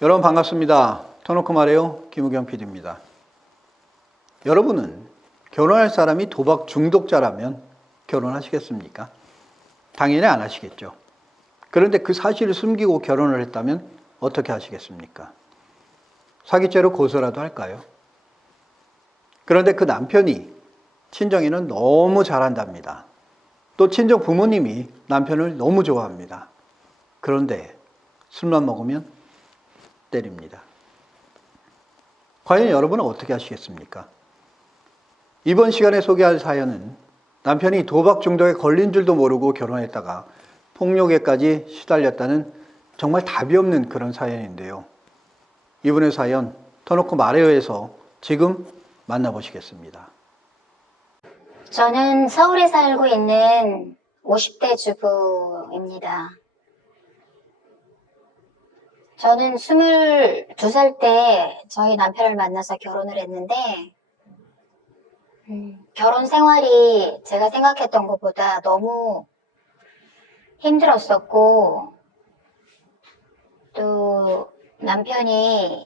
여러분 반갑습니다. 터놓고 말해요. 김우경 PD입니다. 여러분은 결혼할 사람이 도박 중독자라면 결혼하시겠습니까? 당연히 안 하시겠죠. 그런데 그 사실을 숨기고 결혼을 했다면 어떻게 하시겠습니까? 사기죄로 고소라도 할까요? 그런데 그 남편이 친정에는 너무 잘한답니다. 또 친정 부모님이 남편을 너무 좋아합니다. 그런데 술만 먹으면 때립니다. 과연 여러분은 어떻게 하시겠습니까? 이번 시간에 소개할 사연은 남편이 도박 중독에 걸린 줄도 모르고 결혼했다가 폭력에까지 시달렸다는 정말 답이 없는 그런 사연인데요. 이분의 사연 터놓고 말해요에서 지금 만나보시겠습니다. 저는 서울에 살고 있는 50대 주부입니다. 저는 22살 때 저희 남편을 만나서 결혼을 했는데 결혼 생활이 제가 생각했던 것보다 너무 힘들었었고, 또 남편이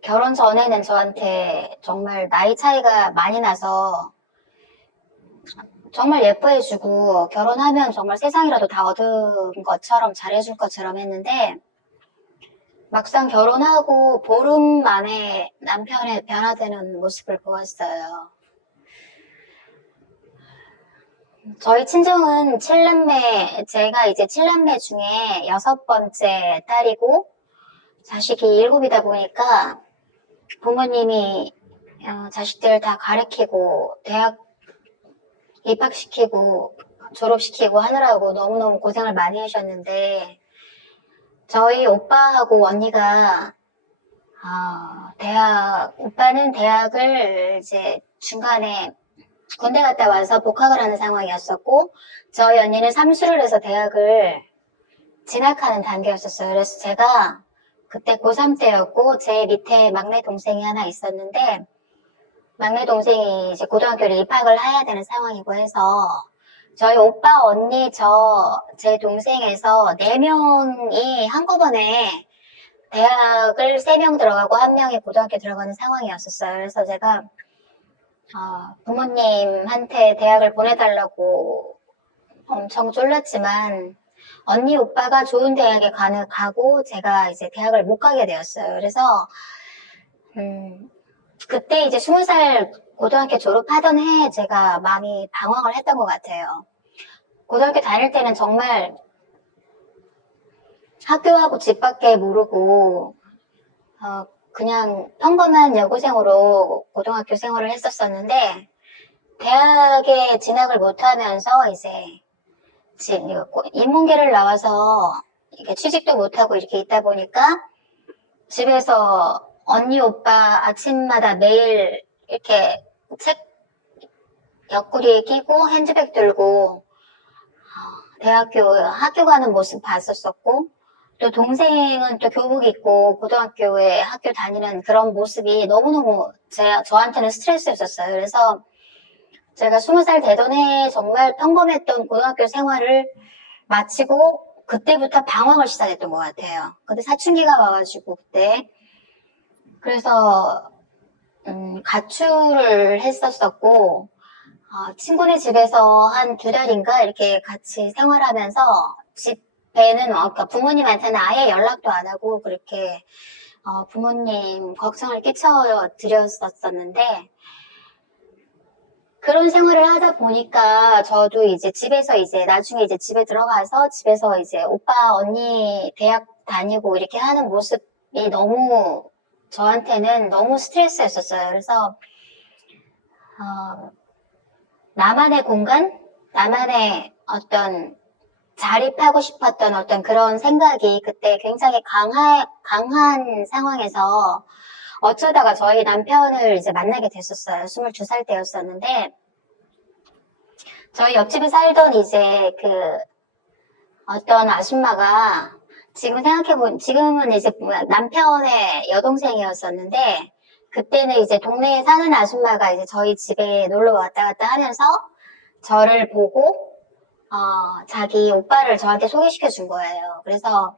결혼 전에는 저한테 정말 나이 차이가 많이 나서 정말 예뻐해주고 결혼하면 정말 세상이라도 다 얻은 것처럼 잘해줄 것처럼 했는데, 막상 결혼하고 보름 만에 남편의 변화되는 모습을 보았어요. 저희 친정은 7남매, 제가 이제 7남매 중에 6번째 딸이고 자식이 7이다 보니까 부모님이 자식들 다 가르치고 대학 입학시키고 졸업시키고 하느라고 너무너무 고생을 많이 하셨는데, 저희 오빠하고 언니가 오빠는 대학을 이제 중간에 군대 갔다 와서 복학을 하는 상황이었었고, 저희 언니는 삼수를 해서 대학을 진학하는 단계였었어요. 그래서 제가 그때 고3 때였고, 제 밑에 막내 동생이 하나 있었는데, 막내 동생이 이제 고등학교를 입학을 해야 되는 상황이고 해서, 저희 오빠, 언니, 제 동생에서 4명이 한꺼번에 대학을 3명 들어가고 1명이 고등학교 들어가는 상황이었었어요. 그래서 제가 부모님한테 대학을 보내달라고 엄청 쫄랐지만 언니 오빠가 좋은 대학에 가고 제가 이제 대학을 못 가게 되었어요. 그래서 그때 이제 20살 고등학교 졸업하던 해에 제가 많이 방황을 했던 것 같아요. 고등학교 다닐 때는 정말 학교하고 집 밖에 모르고 그냥 평범한 여고생으로 고등학교 생활을 했었었는데, 대학에 진학을 못하면서 이제 인문계를 나와서 이렇게 취직도 못하고 이렇게 있다 보니까 집에서 언니 오빠 아침마다 매일 이렇게 책 옆구리에 끼고 핸드백 들고 학교 가는 모습 봤었었고, 또 동생은 또 교복 입고 고등학교에 학교 다니는 그런 모습이 너무너무 저한테는 스트레스였었어요. 그래서 제가 20살 되던 해에 정말 평범했던 고등학교 생활을 마치고 그때부터 방황을 시작했던 것 같아요. 근데 사춘기가 와가지고 그때 그래서 가출을 했었었고, 친구네 집에서 한 2달인가 이렇게 같이 생활하면서 집에는 그러니까 부모님한테는 아예 연락도 안 하고 그렇게 부모님 걱정을 끼쳐드렸었는데, 그런 생활을 하다 보니까 저도 이제 집에서 이제 나중에 이제 집에 들어가서 집에서 이제 오빠 언니 대학 다니고 이렇게 하는 모습이 너무 저한테는 너무 스트레스였었어요. 그래서 나만의 공간, 나만의 어떤 자립하고 싶었던 어떤 그런 생각이 그때 굉장히 강한 상황에서 어쩌다가 저희 남편을 이제 만나게 됐었어요. 22살 때였었는데, 저희 옆집에 살던 이제 어떤 아줌마가 지금은 이제 남편의 여동생이었었는데, 그때는 이제 동네에 사는 아줌마가 이제 저희 집에 놀러 왔다 갔다 하면서 저를 보고 자기 오빠를 저한테 소개시켜 준 거예요. 그래서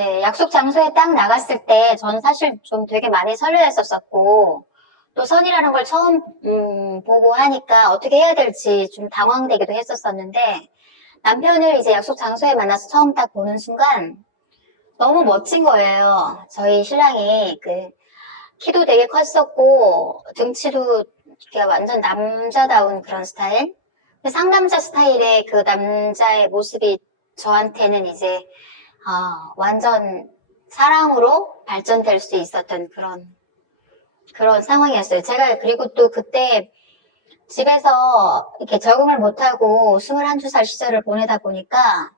이렇게 약속 장소에 딱 나갔을 때 저는 사실 좀 되게 많이 설레했었었고 또 선이라는 걸 처음 보고 하니까 어떻게 해야 될지 좀 당황되기도 했었었는데 남편을 이제 약속 장소에 만나서 처음 딱 보는 순간 너무 멋진 거예요. 저희 신랑이 그 키도 되게 컸었고 등치도 이렇게 완전 남자다운 그런 스타일. 상남자 스타일의 그 남자의 모습이 저한테는 이제 완전 사랑으로 발전될 수 있었던 그런 상황이었어요. 제가 그리고 또 그때 집에서 이렇게 적응을 못하고 21~22살 시절을 보내다 보니까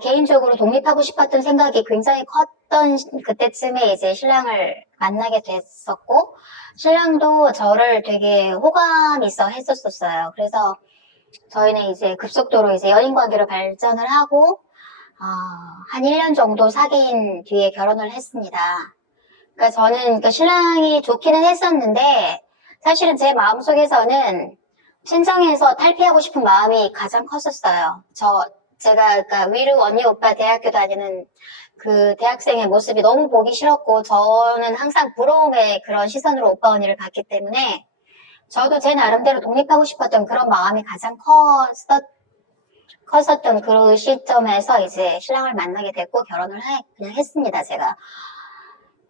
개인적으로 독립하고 싶었던 생각이 굉장히 컸던 그때쯤에 이제 신랑을 만나게 됐었고 신랑도 저를 되게 호감 있어 했었어요. 그래서 저희는 이제 급속도로 이제 연인 관계로 발전을 하고 한 1년 정도 사귄 뒤에 결혼을 했습니다. 그러니까 저는 그 신랑이 좋기는 했었는데 사실은 제 마음속에서는 친정에서 탈피하고 싶은 마음이 가장 컸었어요. 제가 그러니까 위로 언니 오빠 대학교 다니는 그 대학생의 모습이 너무 보기 싫었고 저는 항상 부러움의 그런 시선으로 오빠 언니를 봤기 때문에 저도 제 나름대로 독립하고 싶었던 그런 마음이 가장 컸었던 그 시점에서 이제 신랑을 만나게 됐고 결혼을 그냥 했습니다, 제가.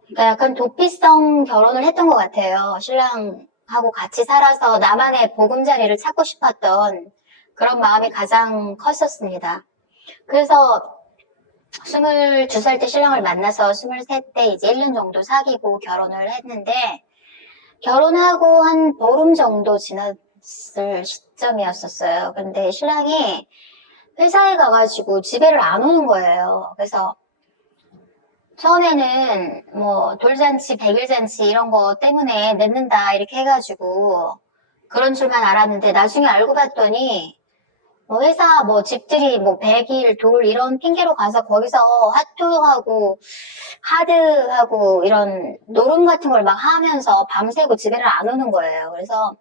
그러니까 약간 도피성 결혼을 했던 것 같아요. 신랑하고 같이 살아서 나만의 보금자리를 찾고 싶었던 그런 마음이 가장 컸었습니다. 그래서 22살 때 신랑을 만나서 23 때 이제 1년 정도 사귀고 결혼을 했는데 결혼하고 한 보름 정도 지났을 시점이었었어요. 근데 신랑이 회사에 가가지고 집에를 안 오는 거예요. 그래서 처음에는 뭐 돌잔치, 백일잔치 이런 거 때문에 늦는다 이렇게 해가지고 그런 줄만 알았는데 나중에 알고 봤더니 뭐 회사 뭐 집들이 뭐 100일, 돌 이런 핑계로 가서 거기서 핫도그하고 카드하고 이런 노름 같은 걸 막 하면서 밤새고 집에를 안 오는 거예요. 그래서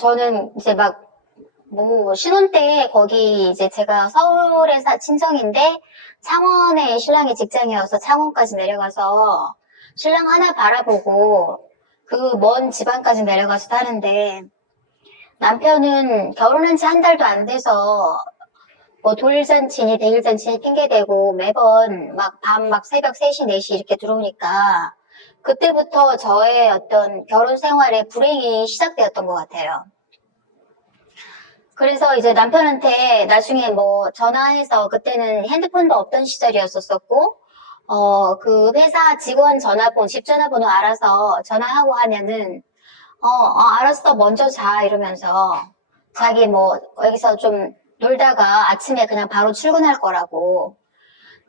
저는 이제 막 뭐 신혼 때 거기 이제 제가 서울에 친정인데 창원에 신랑이 직장이어서 창원까지 내려가서 신랑 하나 바라보고 그 먼 지방까지 내려가서 사는데 남편은 결혼한 지 한 달도 안 돼서 뭐 돌잔치니 백일잔치니 핑계대고 매번 막 밤 막 새벽 3시, 4시 이렇게 들어오니까 그때부터 저의 어떤 결혼 생활의 불행이 시작되었던 것 같아요. 그래서 이제 남편한테 나중에 뭐 전화해서 그때는 핸드폰도 없던 시절이었었고 그 회사 직원 전화번호, 집 전화번호 알아서 전화하고 하면은 알았어 먼저 자 이러면서 자기 뭐 여기서 좀 놀다가 아침에 그냥 바로 출근할 거라고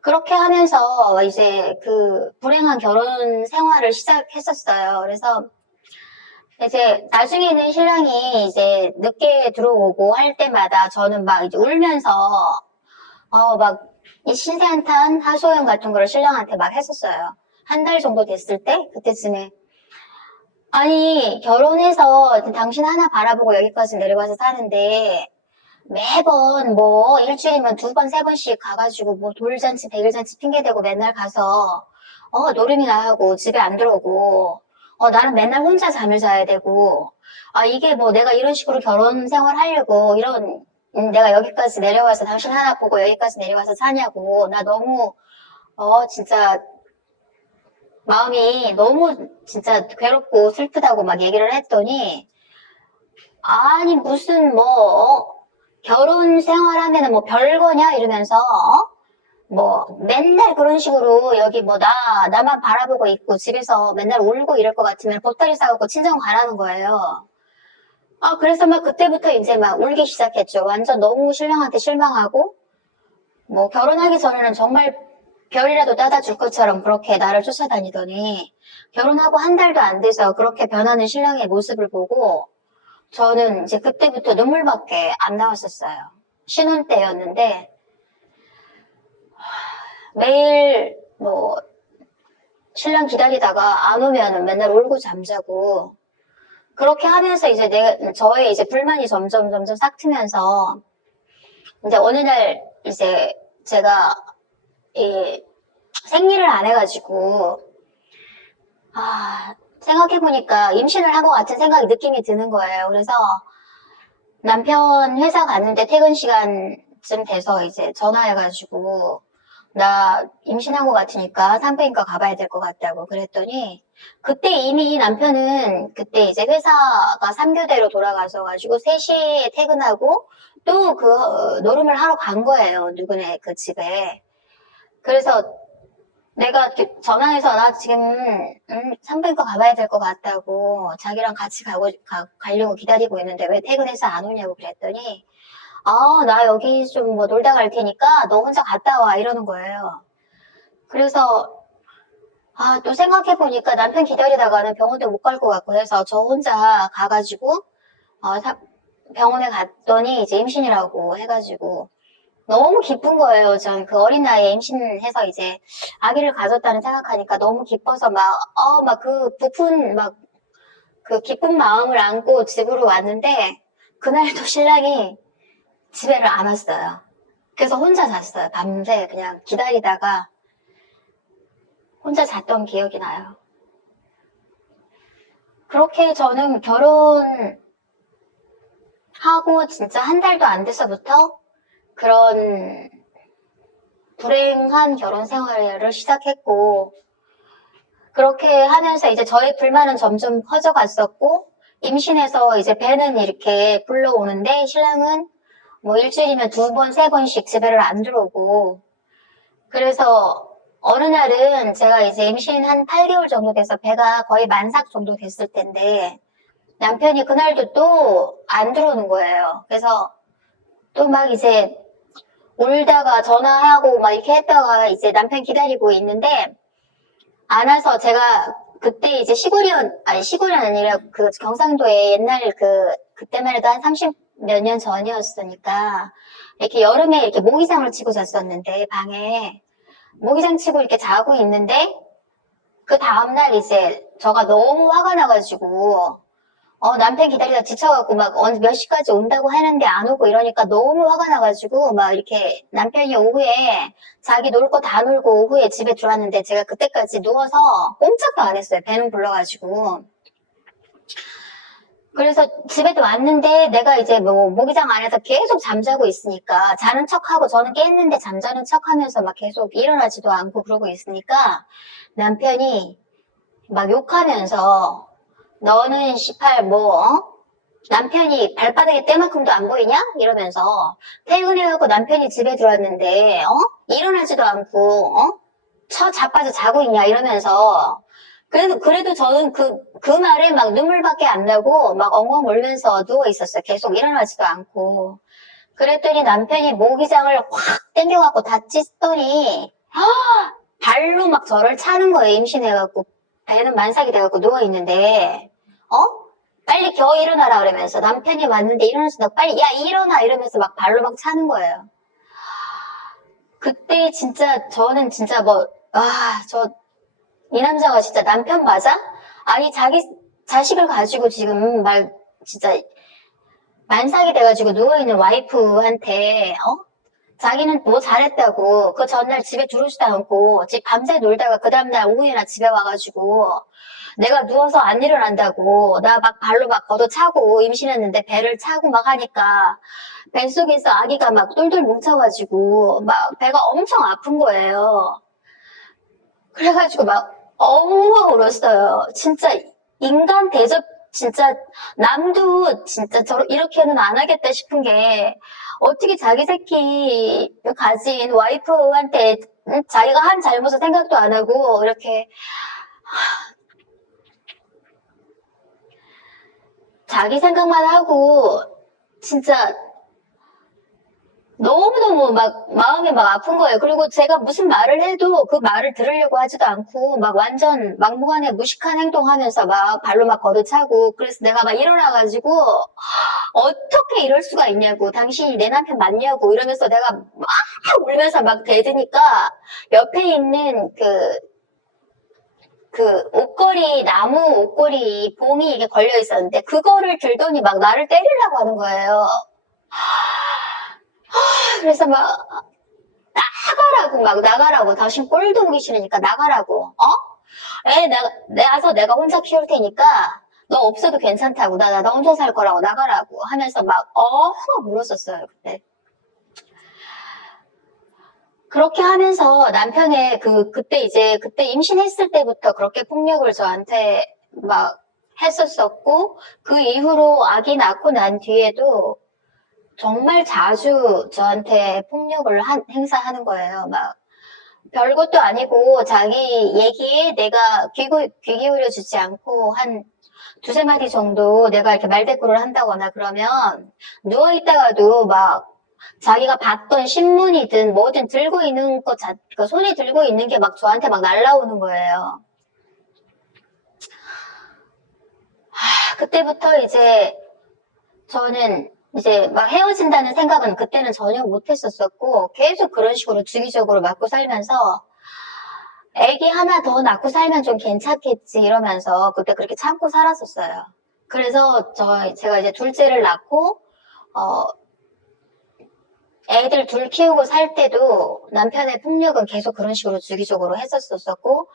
그렇게 하면서 이제 그 불행한 결혼 생활을 시작했었어요. 그래서 이제 나중에는 신랑이 이제 늦게 들어오고 할 때마다 저는 막 이제 울면서 막 이 신세한탄 하소연 같은 거를 신랑한테 막 했었어요. 한 달 정도 됐을 때 그때쯤에 아니 결혼해서 당신 하나 바라보고 여기까지 내려와서 사는데 매번 뭐 일주일이면 2번, 3번씩 가가지고 뭐 돌잔치, 백일잔치 핑계대고 맨날 가서 노름이나 하고 집에 안 들어오고 나는 맨날 혼자 잠을 자야 되고 이게 뭐 내가 이런 식으로 결혼 생활 하려고 이런 내가 여기까지 내려와서 당신 하나 보고 여기까지 내려와서 사냐고 나 너무 진짜 마음이 너무 진짜 괴롭고 슬프다고 막 얘기를 했더니 아니 무슨 뭐 결혼 생활하면은 뭐 별거냐 이러면서 뭐 맨날 그런 식으로 여기 뭐 나만 바라보고 있고 집에서 맨날 울고 이럴 것 같으면 보따리 싸갖고 친정 가라는 거예요. 그래서 막 그때부터 이제 막 울기 시작했죠. 완전 너무 신랑한테 실망하고 뭐 결혼하기 전에는 정말 별이라도 따다 줄 것처럼 그렇게 나를 쫓아다니더니 결혼하고 한 달도 안 돼서 그렇게 변하는 신랑의 모습을 보고 저는 이제 그때부터 눈물밖에 안 나왔었어요. 신혼 때였는데 매일 뭐 신랑 기다리다가 안 오면은 맨날 울고 잠자고 그렇게 하면서 이제 저의 이제 불만이 점점 싹 트면서 이제 어느 날 이제 제가 이 생리를 안 해가지고, 생각해보니까 임신을 한 것 같은 느낌이 드는 거예요. 그래서 남편 회사 갔는데 퇴근 시간쯤 돼서 이제 전화해가지고, 나 임신한 것 같으니까 산부인과 가봐야 될 것 같다고 그랬더니, 그때 이미 남편은 그때 이제 회사가 3교대로 돌아가서 3시에 퇴근하고 또 노름을 하러 간 거예요. 누구네 그 집에. 그래서 내가 전화해서 나 지금 산부인과 가봐야 될 것 같다고 자기랑 같이 가려고 기다리고 있는데 왜 퇴근해서 안 오냐고 그랬더니 나 여기 좀 뭐 놀다 갈 테니까 너 혼자 갔다 와 이러는 거예요. 그래서 또 생각해보니까 남편 기다리다가는 병원도 못 갈 것 같고 해서 저 혼자 가가지고 병원에 갔더니 이제 임신이라고 해가지고 너무 기쁜 거예요. 전 그 어린 나이에 임신해서 이제 아기를 가졌다는 생각하니까 너무 기뻐서 그 기쁜 마음을 안고 집으로 왔는데 그날도 신랑이 집에를 안 왔어요. 그래서 혼자 잤어요. 밤새 그냥 기다리다가 혼자 잤던 기억이 나요. 그렇게 저는 결혼하고 진짜 한 달도 안 돼서부터 그런 불행한 결혼 생활을 시작했고, 그렇게 하면서 이제 저의 불만은 점점 커져갔었고, 임신해서 이제 배는 이렇게 불러오는데, 신랑은 뭐 일주일이면 2번, 3번씩 집에를 안 들어오고, 그래서 어느 날은 제가 이제 임신 한 8개월 정도 돼서 배가 거의 만삭 정도 됐을 텐데, 남편이 그날도 또 안 들어오는 거예요. 그래서 또 막 이제 울다가 전화하고 막 이렇게 했다가 이제 남편 기다리고 있는데 안 와서 제가 그때 이제 시골이 아니라 그 경상도에 옛날 그때만 해도 한 30 몇 년 전이었으니까 이렇게 여름에 이렇게 모기장을 치고 잤었는데 방에 모기장 치고 이렇게 자고 있는데 그 다음날 이제 저가 너무 화가 나가지고 남편 기다리다 지쳐갖고 몇 시까지 온다고 하는데 안 오고 이러니까 너무 화가 나가지고 막 이렇게 남편이 오후에 자기 놀 거 다 놀고 오후에 집에 들어왔는데 제가 그때까지 누워서 꼼짝도 안 했어요. 배는 불러가지고. 그래서 집에도 왔는데 내가 이제 뭐 모기장 안에서 계속 잠자고 있으니까 자는 척하고 저는 깼는데 잠자는 척하면서 막 계속 일어나지도 않고 그러고 있으니까 남편이 막 욕하면서 너는 18 남편이 발바닥에 때만큼도 안 보이냐? 이러면서 퇴근해갖고 남편이 집에 들어왔는데 일어나지도 않고 자빠져 자고 있냐? 이러면서 그래도 저는 그 말에 막 눈물밖에 안 나고 막 엉엉 울면서 누워 있었어요. 계속 일어나지도 않고. 그랬더니 남편이 모기장을 확 당겨갖고 다 찢더니 발로 막 저를 차는 거예요. 임신해갖고 배는 만삭이 돼갖고 누워 있는데 빨리 겨 일어나라 그러면서 남편이 왔는데 일어나서 너 빨리 야 일어나 이러면서 막 발로 막 차는 거예요. 그때 진짜 저는 진짜 이 남자가 진짜 남편 맞아? 아니 자기 자식을 가지고 지금 진짜 만삭이 돼가지고 누워있는 와이프한테 자기는 뭐 잘했다고 그 전날 집에 들어오지도 않고 집 밤새 놀다가 그 다음날 오후에나 집에 와가지고 내가 누워서 안 일어난다고 나 막 발로 막 걷어차고 임신했는데 배를 차고 막 하니까 뱃속에서 아기가 막 똘똘 뭉쳐가지고 막 배가 엄청 아픈 거예요. 그래가지고 막 엉엉 울었어요. 진짜 인간 대접 진짜 남도 진짜 이렇게는 안 하겠다 싶은 게 어떻게 자기 새끼 가진 와이프한테 자기가 한 잘못을 생각도 안 하고 이렇게 자기 생각만 하고 진짜 너무너무 마음이 아픈 거예요. 그리고 제가 무슨 말을 해도 그 말을 들으려고 하지도 않고 완전 막무가내 무식한 행동하면서 발로 걷어차고 그래서 내가 일어나가지고 어떻게 이럴 수가 있냐고 당신이 내 남편 맞냐고 이러면서 내가 막 울면서 대드니까 옆에 있는 나무 옷걸이 봉이 이게 걸려 있었는데 그거를 들더니 나를 때리려고 하는 거예요. 그래서 나가 나가라고, 막 나가라고. 당신 꼴도 보기 싫으니까 나가라고. 내가 혼자 키울 테니까 너 없어도 괜찮다고. 나 혼자 살 거라고 나가라고 하면서 막 물었었어요, 그때. 그렇게 하면서 남편의 그때 임신했을 때부터 그렇게 폭력을 저한테 막 했었었고, 그 이후로 아기 낳고 난 뒤에도 정말 자주 저한테 폭력을 행사하는 거예요. 막 별것도 아니고 자기 얘기에 내가 귀 기울여 주지 않고 한 두세 마디 정도 내가 이렇게 말대꾸를 한다거나 그러면 누워있다가도 막 자기가 봤던 신문이든 뭐든 들고 있는 그 손에 들고 있는 게 막 저한테 막 날라오는 거예요. 그때부터 이제 저는 이제 막 헤어진다는 생각은 그때는 전혀 못 했었었고, 계속 그런 식으로 주기적으로 맞고 살면서 애기 하나 더 낳고 살면 좀 괜찮겠지 이러면서 그때 그렇게 참고 살았었어요. 그래서 제가 이제 둘째를 낳고 애들 둘 키우고 살 때도 남편의 폭력은 계속 그런 식으로 주기적으로 했었었고,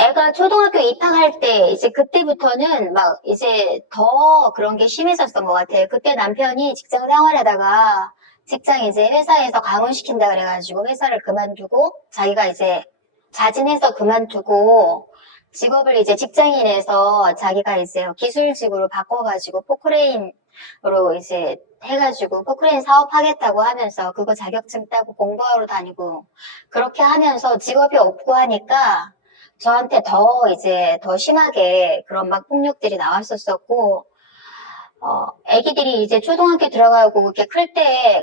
애가 초등학교 입학할 때 이제 그때부터는 막 이제 더 그런 게 심해졌던 것 같아요. 그때 남편이 직장 생활하다가 직장 이제 회사에서 강원시킨다 그래가지고 회사를 그만두고 자기가 이제 자진해서 그만두고 직업을 이제 직장인에서 자기가 이제 기술직으로 바꿔가지고 포크레인으로 이제 해가지고 포크레인 사업하겠다고 하면서 그거 자격증 따고 공부하러 다니고 그렇게 하면서 직업이 없고 하니까 저한테 더 심하게 그런 막 폭력들이 나왔었었고, 애기들이 이제 초등학교 들어가고 이렇게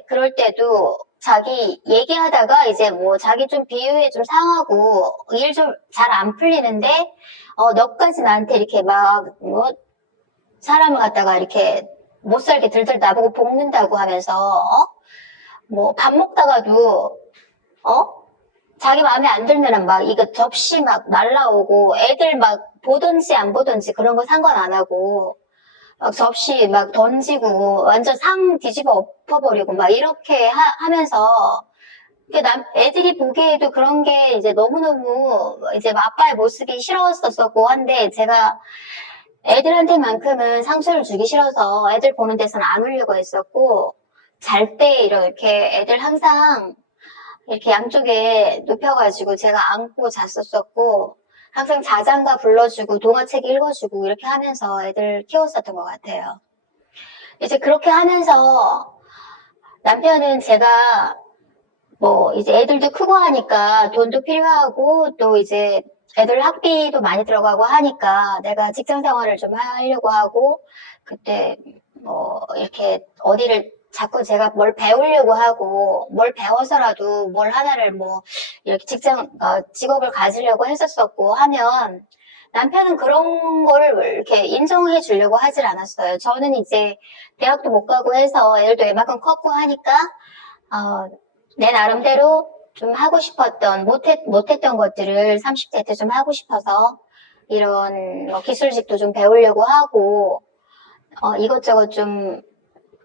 그럴 때도 자기 얘기하다가 이제 뭐 자기 좀 비유에 좀 상하고 일 좀 잘 안 풀리는데, 너까지 나한테 이렇게 사람을 갖다가 이렇게 못 살게 들들 나보고 볶는다고 하면서, 뭐 밥 먹다가도, 자기 마음에 안 들면은 막 이거 접시 막 날라오고 애들 막 보든지 안 보든지 그런 거 상관 안 하고 막 접시 막 던지고 완전 상 뒤집어 엎어버리고 막 이렇게 하면서 애들이 보기에도 그런 게 이제 너무너무 이제 아빠의 모습이 싫었었고 한데 제가 애들한테만큼은 상처를 주기 싫어서 애들 보는 데서는 안 울려고 했었고 잘 때 이렇게 애들 항상 이렇게 양쪽에 눕혀가지고 제가 안고 잤었었고 항상 자장가 불러주고 동화책 읽어주고 이렇게 하면서 애들 키웠었던 것 같아요. 이제 그렇게 하면서 남편은 제가 뭐 이제 애들도 크고 하니까 돈도 필요하고 또 이제 애들 학비도 많이 들어가고 하니까 내가 직장 생활을 좀 하려고 하고 그때 뭐 이렇게 어디를 자꾸 제가 뭘 배우려고 하고 뭘 배워서라도 뭘 하나를 뭐 이렇게 직업을 가지려고 했었었고 하면 남편은 그런 거를 이렇게 인정해 주려고 하질 않았어요. 저는 이제 대학도 못 가고 해서 애들도 이만큼 컸고 하니까 내 나름대로 좀 하고 싶었던 못했던 것들을 30대 때 좀 하고 싶어서 이런 뭐 기술직도 좀 배우려고 하고 이것저것 좀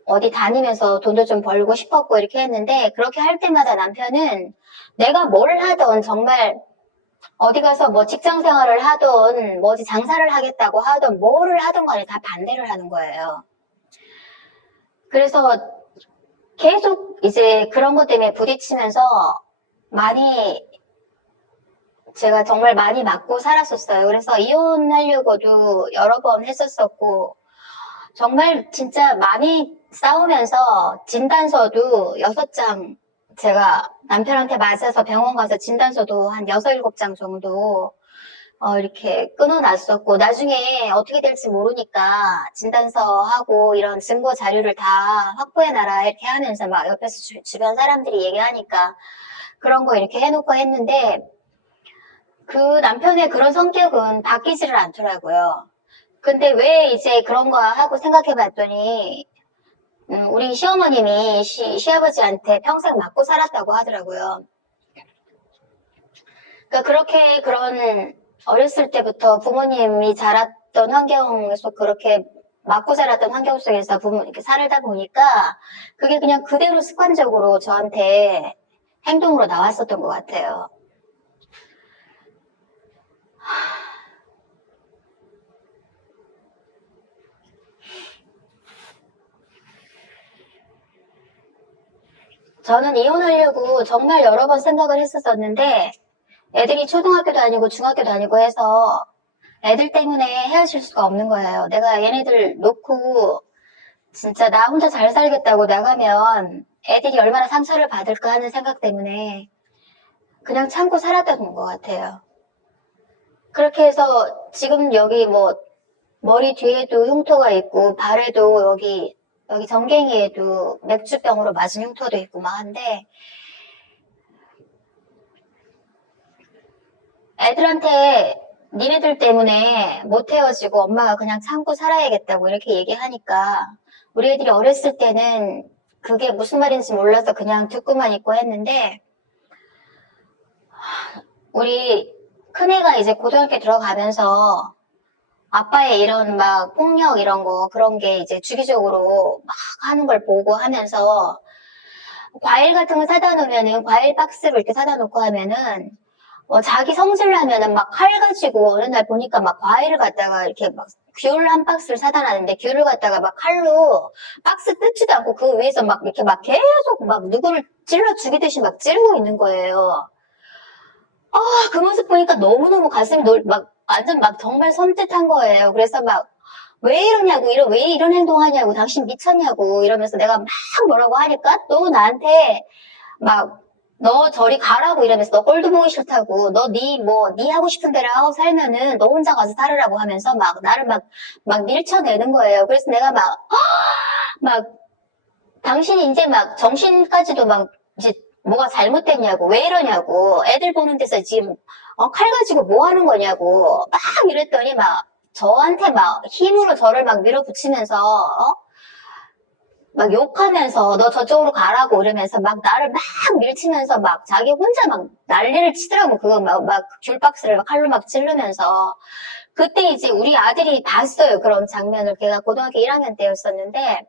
어디 다니면서 돈도 좀 벌고 싶었고 이렇게 했는데 그렇게 할 때마다 남편은 내가 뭘 하던 정말 어디 가서 뭐 직장 생활을 하던 뭐 어디 장사를 하겠다고 하던 뭐를 하던 간에 다 반대를 하는 거예요. 그래서 계속 이제 그런 것 때문에 부딪히면서 제가 정말 많이 맞고 살았었어요. 그래서 이혼하려고도 여러 번 했었었고 정말 진짜 많이 싸우면서 진단서도 6장 제가 남편한테 맞아서 병원 가서 진단서도 한 6, 7장 정도 이렇게 끊어놨었고 나중에 어떻게 될지 모르니까 진단서하고 이런 증거 자료를 다 확보해놔라 이렇게 하면서 막 옆에서 주변 사람들이 얘기하니까 그런 거 이렇게 해놓고 했는데 그 남편의 그런 성격은 바뀌지를 않더라고요. 근데 왜 이제 그런 거 하고 생각해 봤더니 우리 시어머님이 시아버지한테 평생 맞고 살았다고 하더라고요. 그러니까 그런 어렸을 때부터 부모님이 자랐던 환경에서 그렇게 맞고 자랐던 환경 속에서 부모 이렇게 살다 보니까 그게 그냥 그대로 습관적으로 저한테 행동으로 나왔었던 것 같아요. 저는 이혼하려고 정말 여러 번 생각을 했었었는데 애들이 초등학교도 아니고 중학교도 아니고 해서 애들 때문에 헤어질 수가 없는 거예요. 내가 얘네들 놓고 진짜 나 혼자 잘 살겠다고 나가면 애들이 얼마나 상처를 받을까 하는 생각 때문에 그냥 참고 살았던 것 같아요. 그렇게 해서 지금 여기 뭐 머리 뒤에도 흉터가 있고 발에도 여기 정갱이에도 맥주병으로 맞은 흉터도 있고 막 한데 애들한테 니네들 때문에 못 헤어지고 엄마가 그냥 참고 살아야겠다고 이렇게 얘기하니까 우리 애들이 어렸을 때는 그게 무슨 말인지 몰라서 그냥 듣고만 있고 했는데 우리 큰애가 이제 고등학교 들어가면서 아빠의 이런 막 폭력 이런 거 그런 게 이제 주기적으로 막 하는 걸 보고 하면서 과일 같은 거 사다 놓으면은 과일 박스로 이렇게 사다 놓고 하면은 자기 성질 나면은 막 칼 가지고 어느 날 보니까 막 과일을 갖다가 이렇게 막 귤 한 박스를 사다 놨는데 귤을 갖다가 막 칼로 박스 뜯지도 않고 그 위에서 막 이렇게 막 계속 막 누구를 찔러 죽이듯이 막 찌르고 있는 거예요. 그 모습 보니까 너무너무 가슴이 막 완전 막 정말 섬뜩한 거예요. 그래서 막 왜 이러냐고, 왜 이런 행동하냐고, 당신 미쳤냐고 이러면서 내가 막 뭐라고 하니까 또 나한테 막 너 저리 가라고 이러면서 너 꼴도 보기 싫다고 너 네 하고 싶은 대로 하고 살면은 너 혼자 가서 살으라고 하면서 막 나를 막 밀쳐내는 거예요. 그래서 내가 막 당신이 이제 막 정신까지도 막 이제 뭐가 잘못됐냐고 왜 이러냐고 애들 보는 데서 지금 칼 가지고 뭐 하는 거냐고 막 이랬더니 막 저한테 막 힘으로 저를 막 밀어붙이면서 막 욕하면서 너 저쪽으로 가라고 이러면서 막 나를 막 밀치면서 막 자기 혼자 막 난리를 치더라고. 그거 막 귤박스를 막 칼로 막 찌르면서 그때 이제 우리 아들이 봤어요. 그런 장면을. 걔가 고등학교 1학년 때였었는데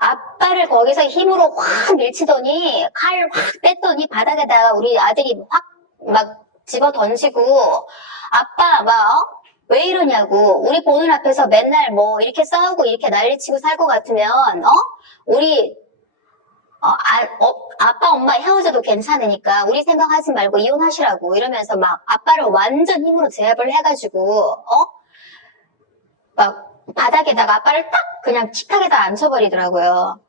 아빠를 거기서 힘으로 확 밀치더니 칼 확 뺐더니 바닥에다가 우리 아들이 확 막 집어 던지고 아빠 막 왜 이러냐고 우리 보는 앞에서 맨날 뭐 이렇게 싸우고 이렇게 난리치고 살 것 같으면 우리 아빠 엄마 헤어져도 괜찮으니까 우리 생각하지 말고 이혼하시라고 이러면서 막 아빠를 완전 힘으로 제압을 해가지고 막 바닥에다가 아빠를 딱 그냥 식탁에다 앉혀버리더라고요.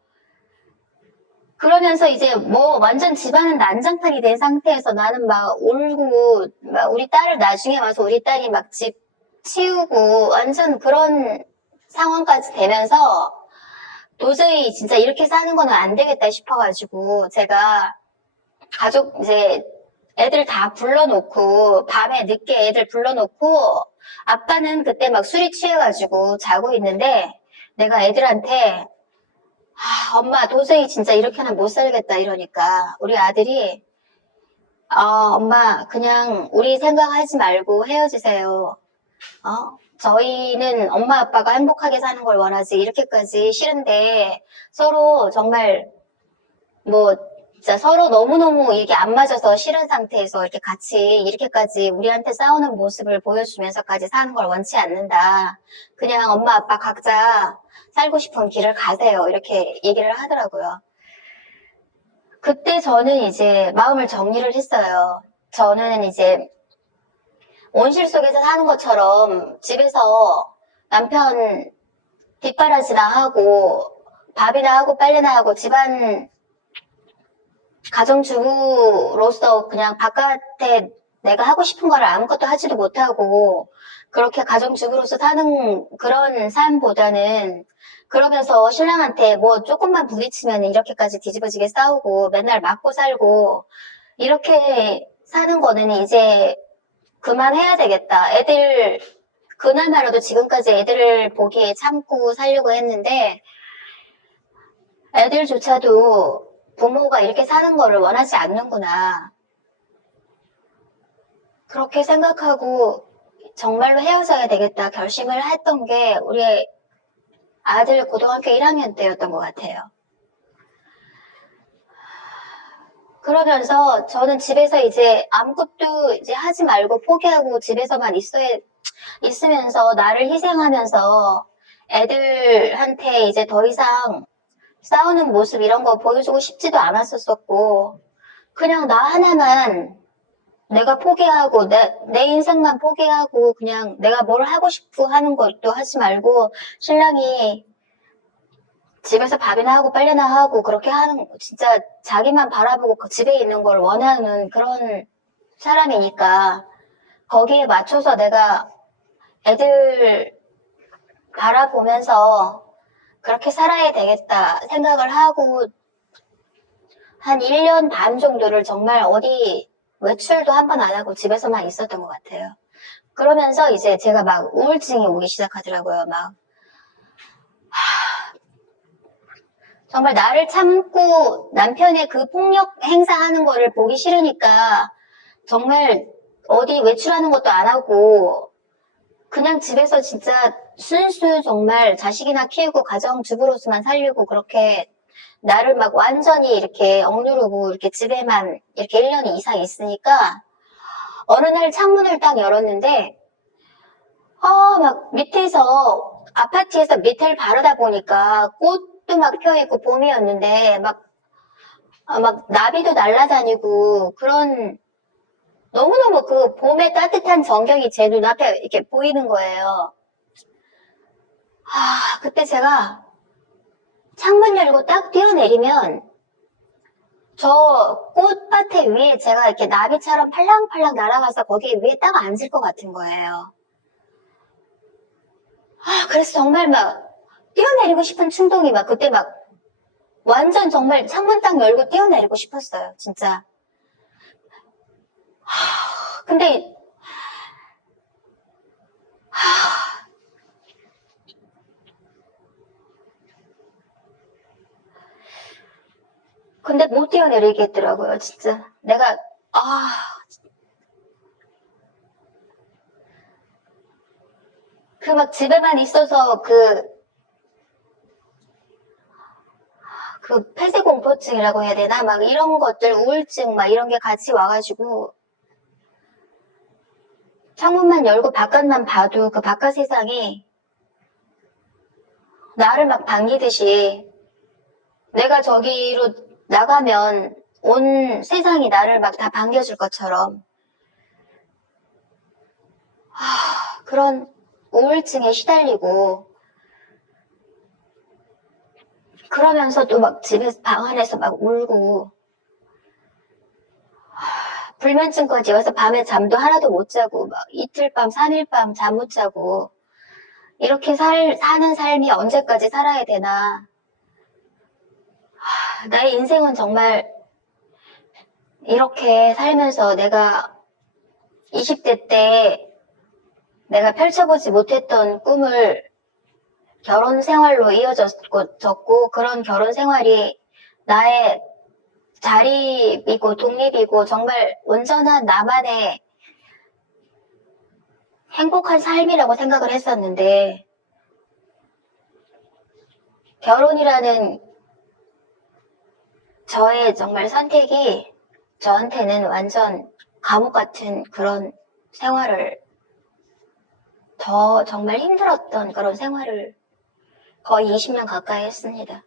그러면서 이제 뭐 완전 집안은 난장판이 된 상태에서 나는 막 울고 막 우리 딸을 나중에 와서 우리 딸이 막 집 치우고 완전 그런 상황까지 되면서 도저히 진짜 이렇게 사는 거는 안 되겠다 싶어가지고 제가 가족 이제 애들 다 불러놓고 밤에 늦게 애들 불러놓고 아빠는 그때 막 술이 취해가지고 자고 있는데 내가 애들한테 엄마 도저히 진짜 이렇게는 못 살겠다 이러니까 우리 아들이 엄마 그냥 우리 생각하지 말고 헤어지세요. 저희는 엄마 아빠가 행복하게 사는 걸 원하지 이렇게까지 싫은데 서로 정말 뭐 진짜 서로 너무너무 이게 안 맞아서 싫은 상태에서 이렇게 같이 이렇게까지 우리한테 싸우는 모습을 보여주면서까지 사는 걸 원치 않는다. 그냥 엄마 아빠 각자 살고 싶은 길을 가세요. 이렇게 얘기를 하더라고요. 그때 저는 이제 마음을 정리를 했어요. 저는 이제 온실 속에서 사는 것처럼 집에서 남편 뒷바라지나 하고 밥이나 하고 빨래나 하고 집안 가정주부로서 그냥 바깥에 내가 하고 싶은 거를 아무것도 하지도 못하고 그렇게 가정주부로서 사는 그런 삶보다는 그러면서 신랑한테 뭐 조금만 부딪히면 이렇게까지 뒤집어지게 싸우고 맨날 맞고 살고 이렇게 사는 거는 이제 그만해야 되겠다. 애들 그나마라도 지금까지 애들을 보기에 참고 살려고 했는데 애들조차도 부모가 이렇게 사는 거를 원하지 않는구나. 그렇게 생각하고 정말로 헤어져야 되겠다 결심을 했던 게 우리 아들 고등학교 1학년 때였던 것 같아요. 그러면서 저는 집에서 이제 아무것도 이제 하지 말고 포기하고 집에서만 있으면서 나를 희생하면서 애들한테 이제 더 이상 싸우는 모습 이런 거 보여주고 싶지도 않았었고, 그냥 나 하나만 내가 포기하고 내 인생만 포기하고 그냥 내가 뭘 하고 싶고 하는 것도 하지 말고 신랑이 집에서 밥이나 하고 빨래나 하고 그렇게 하는 진짜 자기만 바라보고 그 집에 있는 걸 원하는 그런 사람이니까 거기에 맞춰서 내가 애들 바라보면서 그렇게 살아야 되겠다 생각을 하고 한 1년 반 정도를 정말 어디 외출도 한 번 안 하고 집에서만 있었던 것 같아요. 그러면서 이제 제가 막 우울증이 오기 시작하더라고요. 막 정말 나를 참고 남편의 그 폭력 행사하는 거를 보기 싫으니까 정말 어디 외출하는 것도 안 하고 그냥 집에서 진짜 순수 정말 자식이나 키우고 가정주부로서만 살려고 그렇게 나를 막 완전히 이렇게 억누르고 이렇게 집에만 이렇게 1년 이상 있으니까 어느 날 창문을 딱 열었는데 막 밑에서 아파트에서 밑을 바라다 보니까 꽃도 막 펴있고 봄이었는데 막 나비도 날아다니고 그런 너무너무 그 봄의 따뜻한 전경이 제 눈앞에 이렇게 보이는 거예요. 그때 제가 창문 열고 딱 뛰어내리면 저 꽃밭에 위에 제가 이렇게 나비처럼 팔랑팔랑 날아가서 거기 위에 딱 앉을 것 같은 거예요. 그래서 정말 막 뛰어내리고 싶은 충동이 막 그때 막 완전 정말 창문 딱 열고 뛰어내리고 싶었어요. 진짜. 근데 못 뛰어내리겠더라고요. 진짜. 내가 그 막 집에만 있어서 그 폐쇄공포증이라고 해야 되나? 막 이런 것들, 우울증 막 이런 게 같이 와가지고 창문만 열고 바깥만 봐도 그 바깥 세상이 나를 막 반기듯이 내가 저기로 나가면 온 세상이 나를 막 다 반겨줄 것처럼 그런 우울증에 시달리고 그러면서도 막 집에서 방 안에서 막 울고 불면증까지 와서 밤에 잠도 하나도 못 자고 막 이틀 밤, 3일 밤 잠 못 자고 이렇게 사는 삶이 언제까지 살아야 되나. 나의 인생은 정말 이렇게 살면서 내가 20대 때 내가 펼쳐보지 못했던 꿈을 결혼 생활로 이어졌고 그런 결혼 생활이 나의 자립이고 독립이고 정말 온전한 나만의 행복한 삶이라고 생각을 했었는데 결혼이라는 저의 정말 선택이 저한테는 완전 감옥 같은 그런 생활을 더 정말 힘들었던 그런 생활을 거의 20년 가까이 했습니다.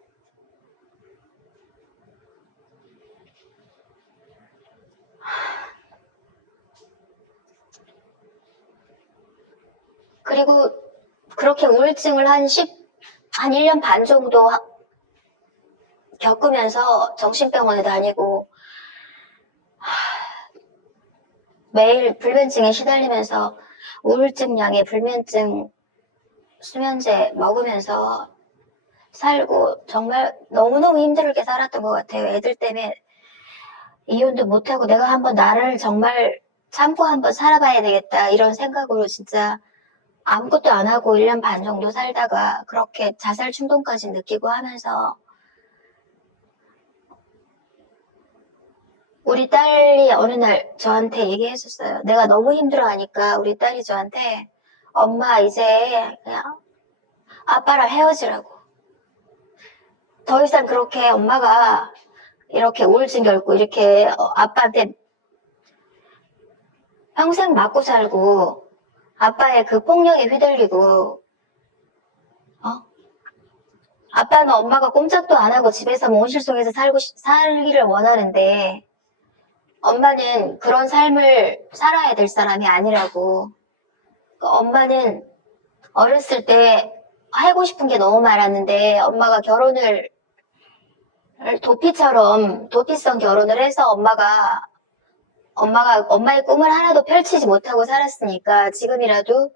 그리고 그렇게 우울증을 한 1년 반 정도 겪으면서 정신병원에 다니고 매일 불면증에 시달리면서 우울증 약에 불면증 수면제 먹으면서 살고 정말 너무너무 힘들게 살았던 것 같아요. 애들 때문에 이혼도 못하고 내가 한번 나를 정말 참고 한번 살아봐야 되겠다 이런 생각으로 진짜 아무것도 안 하고 1년 반 정도 살다가 그렇게 자살 충동까지 느끼고 하면서 우리 딸이 어느 날 저한테 얘기했었어요. 내가 너무 힘들어하니까 우리 딸이 저한테 엄마 이제 그냥 아빠랑 헤어지라고. 더 이상 그렇게 엄마가 이렇게 우울증 겪고 이렇게 아빠한테 평생 맞고 살고 아빠의 그 폭력에 휘둘리고 아빠는 엄마가 꼼짝도 안 하고 집에서 온실 속에서 살기를 원하는데 엄마는 그런 삶을 살아야 될 사람이 아니라고. 엄마는 어렸을 때 하고 싶은 게 너무 많았는데 엄마가 결혼을 도피성 결혼을 해서 엄마의 꿈을 하나도 펼치지 못하고 살았으니까 지금이라도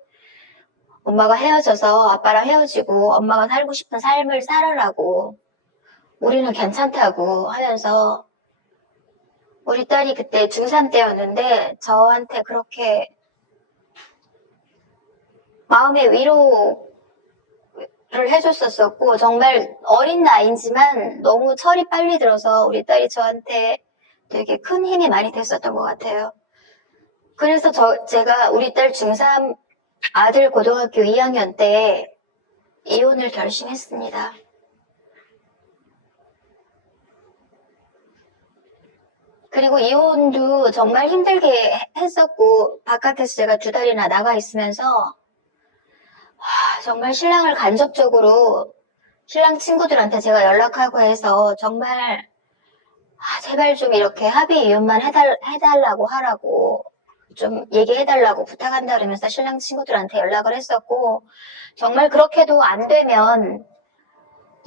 엄마가 헤어져서 아빠랑 헤어지고 엄마가 살고 싶은 삶을 살으라고 우리는 괜찮다고 하면서 우리 딸이 그때 중3 때였는데 저한테 그렇게 마음의 위로를 해줬었고 정말 어린 나이지만 너무 철이 빨리 들어서 우리 딸이 저한테 되게 큰 힘이 많이 됐었던 것 같아요. 그래서 제가 우리 딸 중3 아들 고등학교 2학년 때 이혼을 결심했습니다. 그리고 이혼도 정말 힘들게 했었고 바깥에서 제가 2달이나 나가 있으면서 정말 신랑을 간접적으로 신랑 친구들한테 제가 연락하고 해서 정말 제발 좀 이렇게 합의 이혼만 해달라고 하라고 좀 얘기해달라고 부탁한다 그러면서 신랑 친구들한테 연락을 했었고 정말 그렇게도 안 되면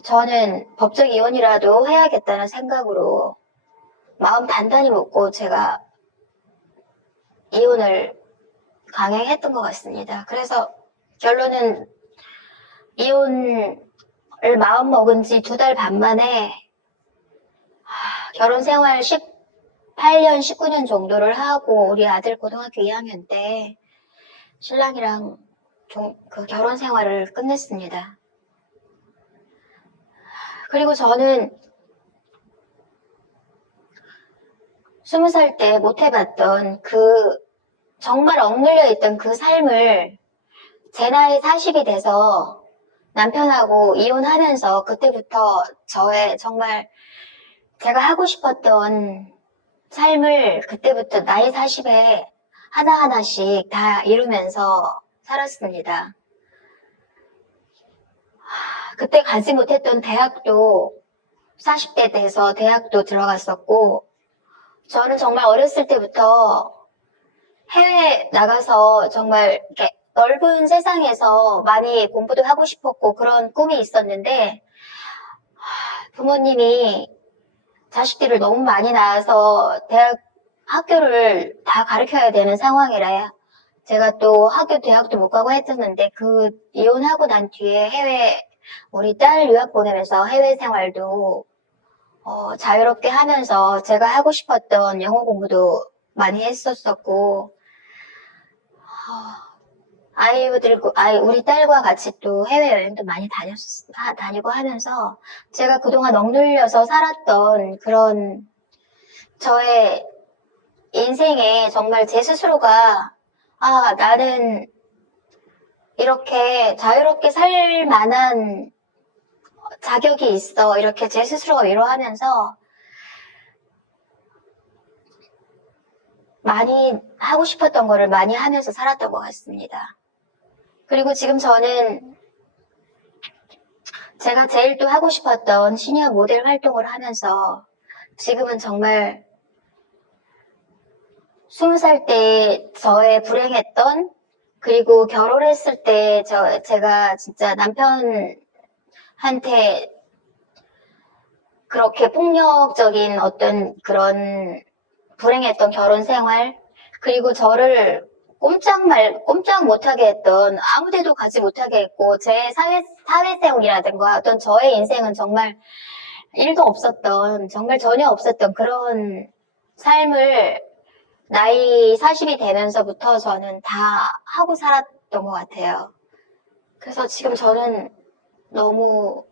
저는 법적 이혼이라도 해야겠다는 생각으로 마음 단단히 먹고 제가 이혼을 강행했던 것 같습니다. 그래서 결론은 이혼을 마음 먹은 지 2달 반 만에 결혼 생활 18년, 19년 정도를 하고 우리 아들 고등학교 2학년 때 신랑이랑 그 결혼 생활을 끝냈습니다. 그리고 저는 20살 때 못 해봤던 정말 억눌려 있던 그 삶을 제 나이 40이 돼서 남편하고 이혼하면서 그때부터 정말 제가 하고 싶었던 삶을 그때부터 나이 40에 하나하나씩 다 이루면서 살았습니다. 그때 가지 못했던 대학도 40대 돼서 대학도 들어갔었고 저는 정말 어렸을 때부터 해외 나가서 정말 이렇게 넓은 세상에서 많이 공부도 하고 싶었고 그런 꿈이 있었는데 부모님이 자식들을 너무 많이 낳아서 학교를 다 가르쳐야 되는 상황이라 제가 또 대학도 못 가고 했었는데 이혼하고 난 뒤에 우리 딸 유학 보내면서 해외 생활도 자유롭게 하면서 제가 하고 싶었던 영어 공부도 많이 했었었고 우리 딸과 같이 또 해외여행도 많이 다니고 하면서 제가 그동안 억눌려서 살았던 그런 저의 인생에 정말 제 스스로가 나는 이렇게 자유롭게 살 만한 자격이 있어 이렇게 제 스스로가 위로하면서 많이 하고 싶었던 거를 많이 하면서 살았던 것 같습니다. 그리고 지금 저는 제가 제일 또 하고 싶었던 시니어 모델 활동을 하면서 지금은 정말 20살 때 저의 불행했던 그리고 결혼했을 때 제가 진짜 남편한테 그렇게 폭력적인 어떤 그런 불행했던 결혼 생활 그리고 저를 꼼짝 못하게 했던 아무데도 가지 못하게 했고 제 사회생이라든가 어떤 저의 인생은 정말 일도 없었던 정말 전혀 없었던 그런 삶을 나이 40이 되면서부터 저는 다 하고 살았던 것 같아요. 그래서 지금 저는 너무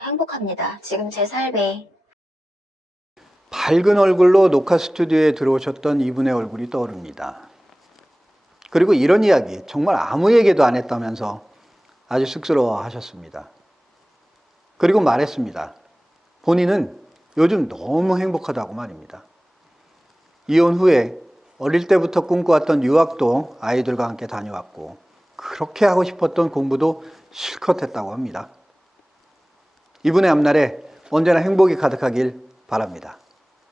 행복합니다. 지금 제 삶이. 밝은 얼굴로 녹화 스튜디오에 들어오셨던 이분의 얼굴이 떠오릅니다. 그리고 이런 이야기 정말 아무에게도 안 했다면서 아주 쑥스러워 하셨습니다. 그리고 말했습니다. 본인은 요즘 너무 행복하다고 말입니다. 이혼 후에 어릴 때부터 꿈꿔왔던 유학도 아이들과 함께 다녀왔고 그렇게 하고 싶었던 공부도 실컷 했다고 합니다. 이분의 앞날에 언제나 행복이 가득하길 바랍니다.